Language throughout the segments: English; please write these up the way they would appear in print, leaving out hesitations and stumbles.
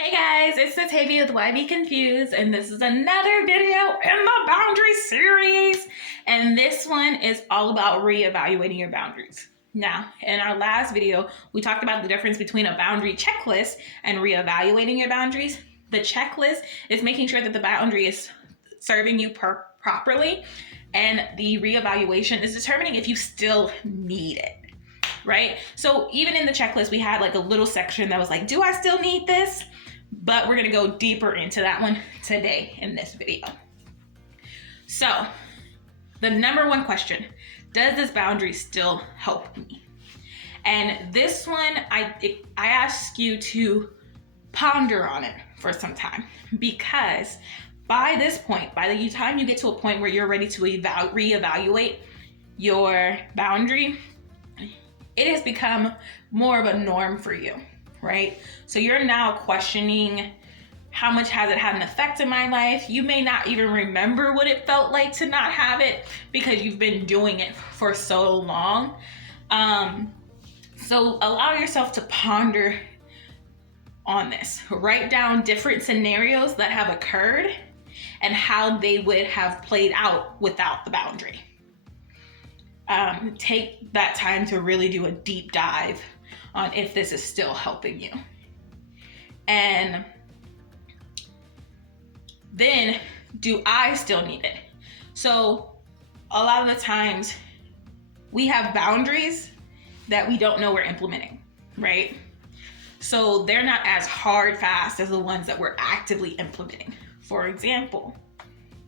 Hey guys, it's Natavia with Why Be Confused, and this is another video in the boundary series. And this one is all about reevaluating your boundaries. Now, in our last video, we talked about the difference between a boundary checklist and reevaluating your boundaries. The checklist is making sure that the boundary is serving you properly, and the reevaluation is determining if you still need it. Right? So even in the checklist, we had like a little section that was like, do I still need this? But we're gonna go deeper into that one today in this video. So the number one question, does this boundary still help me? And this one, I ask you to ponder on it for some time, because by this point, by the time you get to a point where you're ready to reevaluate your boundary, it has become more of a norm for you, right? So you're now questioning, how much has it had an effect in my life? You may not even remember what it felt like to not have it because you've been doing it for so long. So allow yourself to ponder on this. Write down different scenarios that have occurred and how they would have played out without the boundary. Take that time to really do a deep dive on if this is still helping you. And then, do I still need it? So a lot of the times we have boundaries that we don't know we're implementing, right? So they're not as hard, fast as the ones that we're actively implementing. For example,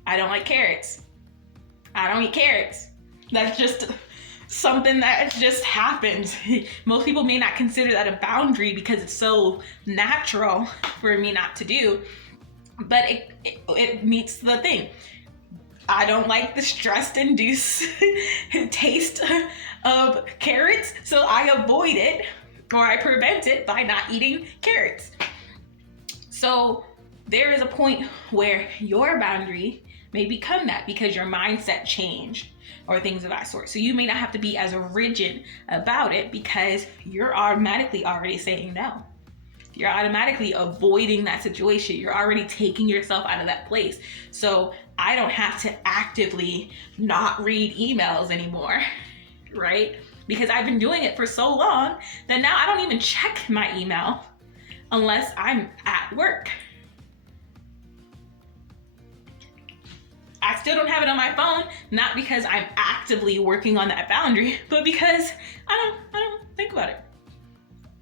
I don't like carrots. I don't eat carrots. That's just something that just happens. Most people may not consider that a boundary because it's so natural for me not to do, but it meets the thing. I don't like the stress-induced taste of carrots, so I avoid it, or I prevent it by not eating carrots. So there is a point where your boundary may become that because your mindset changed or things of that sort. So you may not have to be as rigid about it because you're automatically already saying no. You're automatically avoiding that situation. You're already taking yourself out of that place. So I don't have to actively not read emails anymore, right? Because I've been doing it for so long that now I don't even check my email unless I'm at work. I still don't have it on my phone, not because I'm actively working on that boundary, but because I don't think about it.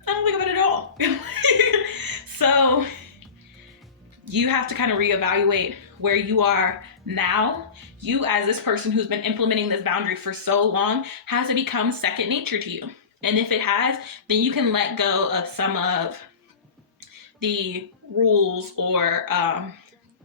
I don't think about it at all. So you have to kind of reevaluate where you are now. You, as this person who's been implementing this boundary for so long, has to become second nature to you. And if it has, then you can let go of some of the rules or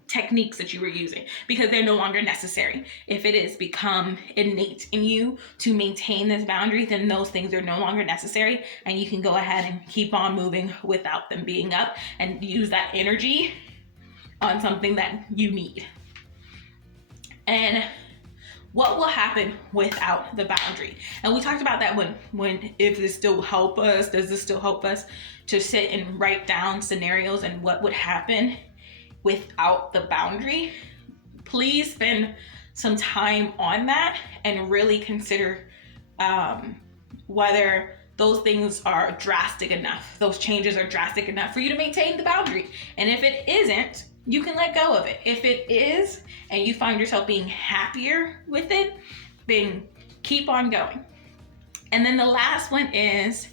techniques that you were using because they're no longer necessary. If it has become innate in you to maintain this boundary, then those things are no longer necessary, and you can go ahead and keep on moving without them being up and use that energy on something that you need. And what will happen without the boundary? And we talked about that when if this still help us, does this still help us to sit and write down scenarios and what would happen without the boundary. Please spend some time on that and really consider whether those things are drastic enough, those changes are drastic enough for you to maintain the boundary. And if it isn't, you can let go of it. If it is, and you find yourself being happier with it, then keep on going. And then the last one is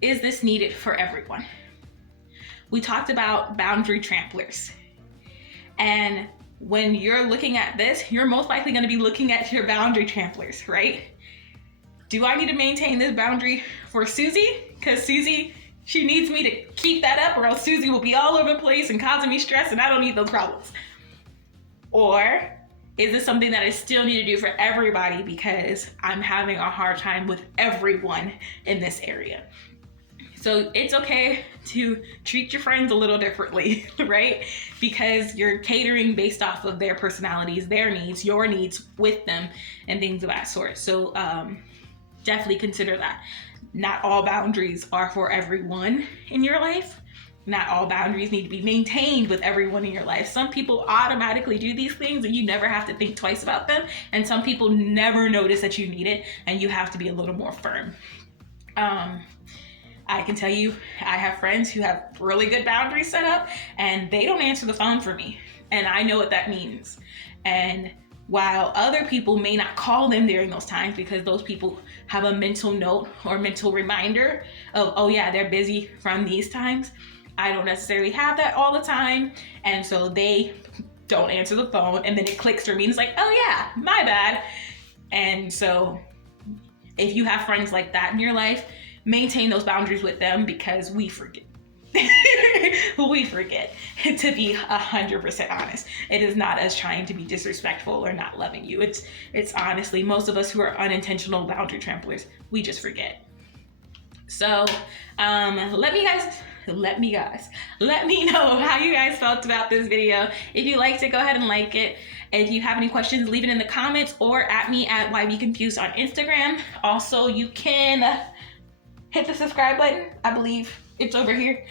this needed for everyone? We talked about boundary tramplers. And when you're looking at this, you're most likely going to be looking at your boundary tramplers, right? Do I need to maintain this boundary for Susie? Because Susie, she needs me to keep that up, or else Susie will be all over the place and causing me stress, and I don't need those problems. Or is this something that I still need to do for everybody because I'm having a hard time with everyone in this area? So it's okay to treat your friends a little differently, right? Because you're catering based off of their personalities, their needs, your needs with them, and things of that sort. So definitely consider that. Not all boundaries are for everyone in your life, not all boundaries need to be maintained with everyone in your life. Some people automatically do these things and you never have to think twice about them. And some people never notice that you need it and you have to be a little more firm. I can tell you, I have friends who have really good boundaries set up and they don't answer the phone for me. And I know what that means. And while other people may not call them during those times because those people have a mental note or mental reminder of, oh yeah, they're busy from these times, I don't necessarily have that all the time. And so they don't answer the phone and then it clicks for me and it's like, oh yeah, my bad. And so if you have friends like that in your life, maintain those boundaries with them because we forget. We forget, to be 100% honest. It is not us trying to be disrespectful or not loving you. It's honestly, most of us who are unintentional boundary tramplers, we just forget. So let me know how you guys felt about this video. If you liked it, go ahead and like it. If you have any questions, leave it in the comments or at me at YBConfused on Instagram. Also, you can hit the subscribe button. I believe it's over here.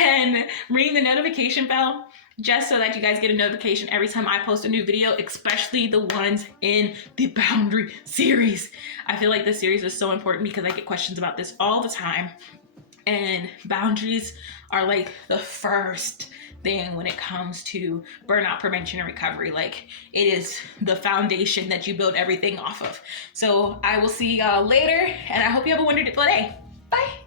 And ring the notification bell just so that you guys get a notification every time I post a new video, especially the ones in the boundary series. I feel like this series is so important because I get questions about this all the time. And boundaries are like the first thing when it comes to burnout prevention and recovery. Like, it is the foundation that you build everything off of. So I will see y'all later, and I hope you have a wonderful day. Bye.